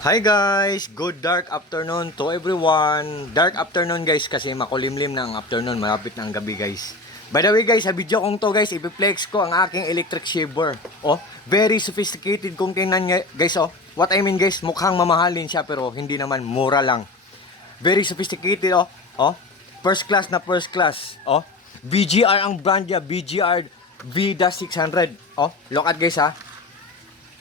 Hi guys! Good dark afternoon to everyone. Dark afternoon guys kasi makulimlim na ang afternoon, malapit na ang gabi guys. By the way guys, sa video kong to guys, ipiplex ko ang aking electric shaver. Oh, very sophisticated kung tingnan nyo guys. Oh, what I mean guys, mukhang mamahalin siya pero hindi naman, mura lang. Very sophisticated oh. Oh, first class na first class. Oh, BGR ang brand niya, BGR V-600. Oh, look at guys ha.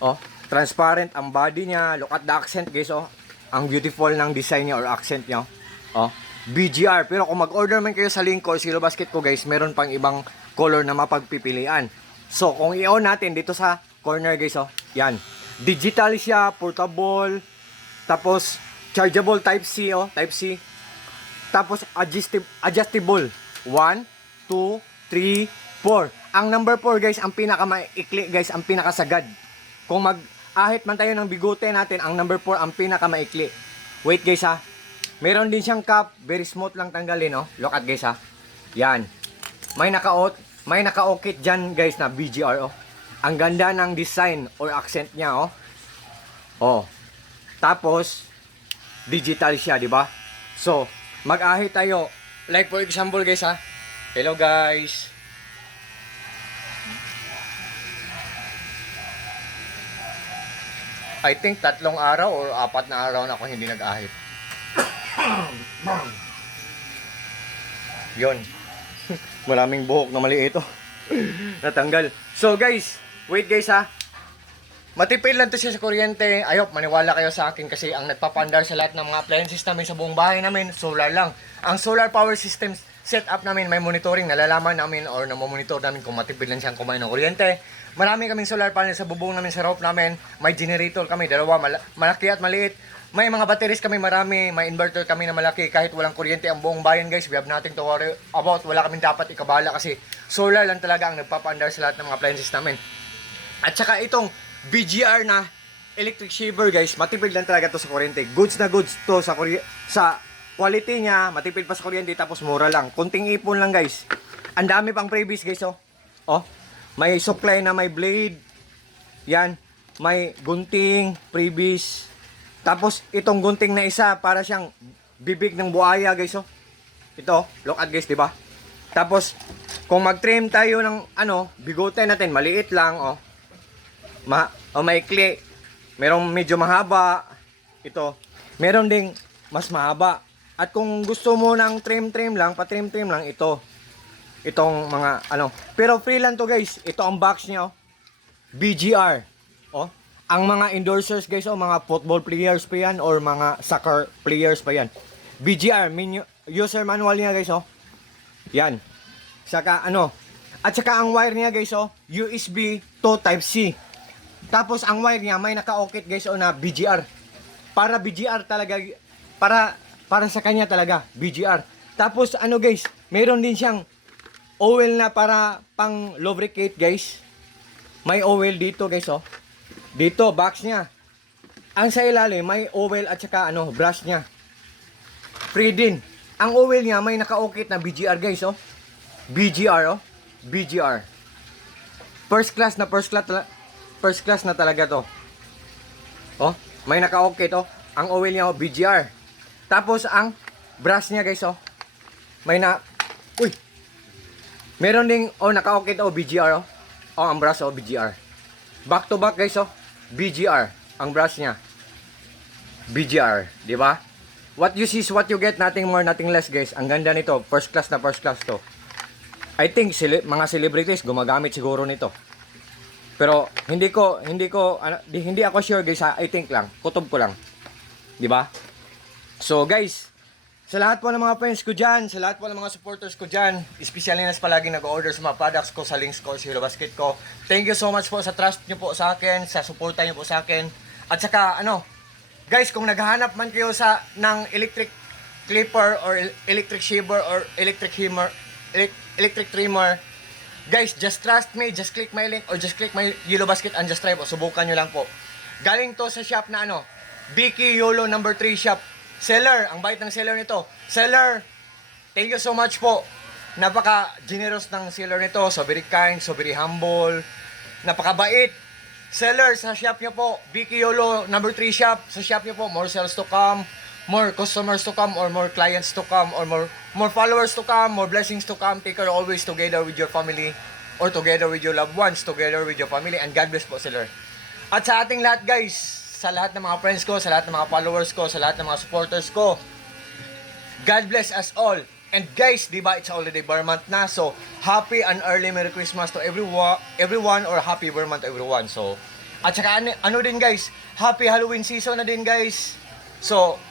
Oh, transparent ang body niya. Look at the accent guys, oh. Ang beautiful ng design niya or accent niya. Oh, BGR. Pero kung mag-order man kayo sa link ko, Silo Basket ko guys, meron pang ibang color na mapagpipilian. So, kung i-on natin dito sa corner guys, oh. Yan. Digital siya, portable. Tapos, chargeable type C, oh. Type C. Tapos, adjustable. 1, 2, 3, 4. Ang number 4 guys, ang pinakamaikli guys, ang pinakasagad. Kung mag-ahit man tayo ng bigote natin, ang number 4 ang pinakamaikli. Wait guys ha. Meron din siyang cap. Very smooth lang tanggalin, oh. Look at guys ha. Yan. May naka-okit dyan guys na BGR, oh. Ang ganda ng design or accent niya, oh. Oh. Tapos, digital siya, di ba? So, mag-ahit tayo. Like for example guys ha. Hello guys. I think 3 araw or 4 na araw na ako hindi nag-ahit. Yon. Maraming buhok na mali ito. Natanggal. So guys, wait guys ha. Matipid lang to siya sa kuryente. Ayop, maniwala kayo sa akin kasi ang nagpapandar sa lahat ng mga appliances namin sa buong bahay namin, solar lang. Ang solar power system setup namin, may monitoring, nalalaman namin or namomonitor namin kung matipid lang siyang kumain ng kuryente. Marami kaming solar panel sa bubong namin, sa roof namin. May generator kami, dalawa, malaki at maliit. May mga batteries kami marami, may inverter kami na malaki. Kahit walang kuryente ang buong bayan guys, we have nothing to worry about. Wala kaming dapat ikabala kasi solar lang talaga ang nagpapaandar sa lahat ng mga appliances namin. At saka itong BGR na electric shaver guys, matipid lang talaga to sa kuryente. Goods na goods to sa quality niya, matipid pa sa kuryente, tapos mura lang. Kunting ipon lang guys. Ang dami pang freebies guys, oh. Oh. May supply na may blade. Yan. May gunting, freebies. Tapos, itong gunting na isa, para siyang bibig ng buhaya, guys, oh. Ito, look at guys, di ba? Tapos, kung mag-trim tayo ng, bigote natin, maliit lang, oh. Maikli. Merong medyo mahaba. Ito. Meron ding mas mahaba. At kung gusto mo ng trim-trim lang, pa-trim-trim lang, ito. Itong mga pero free lang to guys. Ito ang box niya, oh. BGR. Oh. Ang mga endorsers guys, oh, mga football players pa yan or mga soccer players pa yan. BGR, user manual niya guys, oh. Yan. Saka at saka ang wire niya guys, oh, USB to type C. Tapos ang wire niya may naka-okit guys, oh, na BGR. Para BGR talaga, para sa kanya talaga, BGR. Tapos guys, meron din siyang oil na para pang lubricate guys. May oil dito guys, oh. Dito box niya. Ang sa ilalim may oil at saka brush niya. Free din. Ang oil niya may naka-okit na BGR guys, oh. BGR, oh. BGR. First class na talaga to. Oh, may naka-okit, oh. Ang oil niya, oh, BGR. Tapos ang brush niya guys, oh. Meron ding, naka-okit, BGR, oh. Oh, ang brush, oh, BGR. Back to back, guys, oh. BGR. Ang brush niya. BGR. Di ba? What you see is what you get. Nothing more, nothing less, guys. Ang ganda nito. First class to. I think, mga celebrities, gumagamit siguro nito. Pero, hindi ako sure, guys, ha? I think lang. Kutob ko lang. Di ba? So, guys, sa lahat po ng mga friends ko dyan, sa lahat po ng mga supporters ko dyan, especially na palagi nag-order sa mga products ko, sa links ko, sa Silo Basket ko. Thank you so much po sa trust nyo po sa akin, sa suporta nyo po sa akin. At saka, guys, kung naghahanap man kayo ng electric clipper or electric shaver or electric trimmer, guys, just trust me, just click my link or just click my Yellow Basket and just try po. Subukan nyo lang po. Galing to sa shop na Vicky Yolo number 3 shop. Seller, ang bait ng seller nito. Seller, thank you so much po. Napaka-generous ng seller nito. So very kind, so very humble. Napakabait. Seller, sa shop nyo po, Vicky Yolo, number 3 shop. Sa shop nyo po, more sales to come, more customers to come, or more clients to come, or more followers to come, more blessings to come. Take care always together with your family, or together with your loved ones, together with your family, and God bless po, Seller. At sa ating lahat, guys, sa lahat ng mga friends ko, sa lahat ng mga followers ko, sa lahat ng mga supporters ko, God bless us all. And guys, di ba it's holiday bar month na. So, happy and early Merry Christmas to everyone or happy bar month everyone. So, at saka ano din guys, happy Halloween season na din guys. So,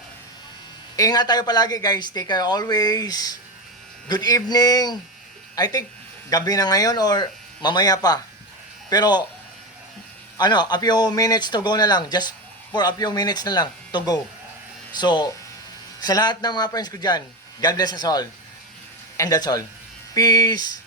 ingat tayo palagi guys. Take care always. Good evening. I think gabi na ngayon or mamaya pa. Pero, a few minutes to go na lang. Just for a few minutes na lang to go. So, sa lahat ng mga friends ko dyan, God bless us all. And that's all. Peace.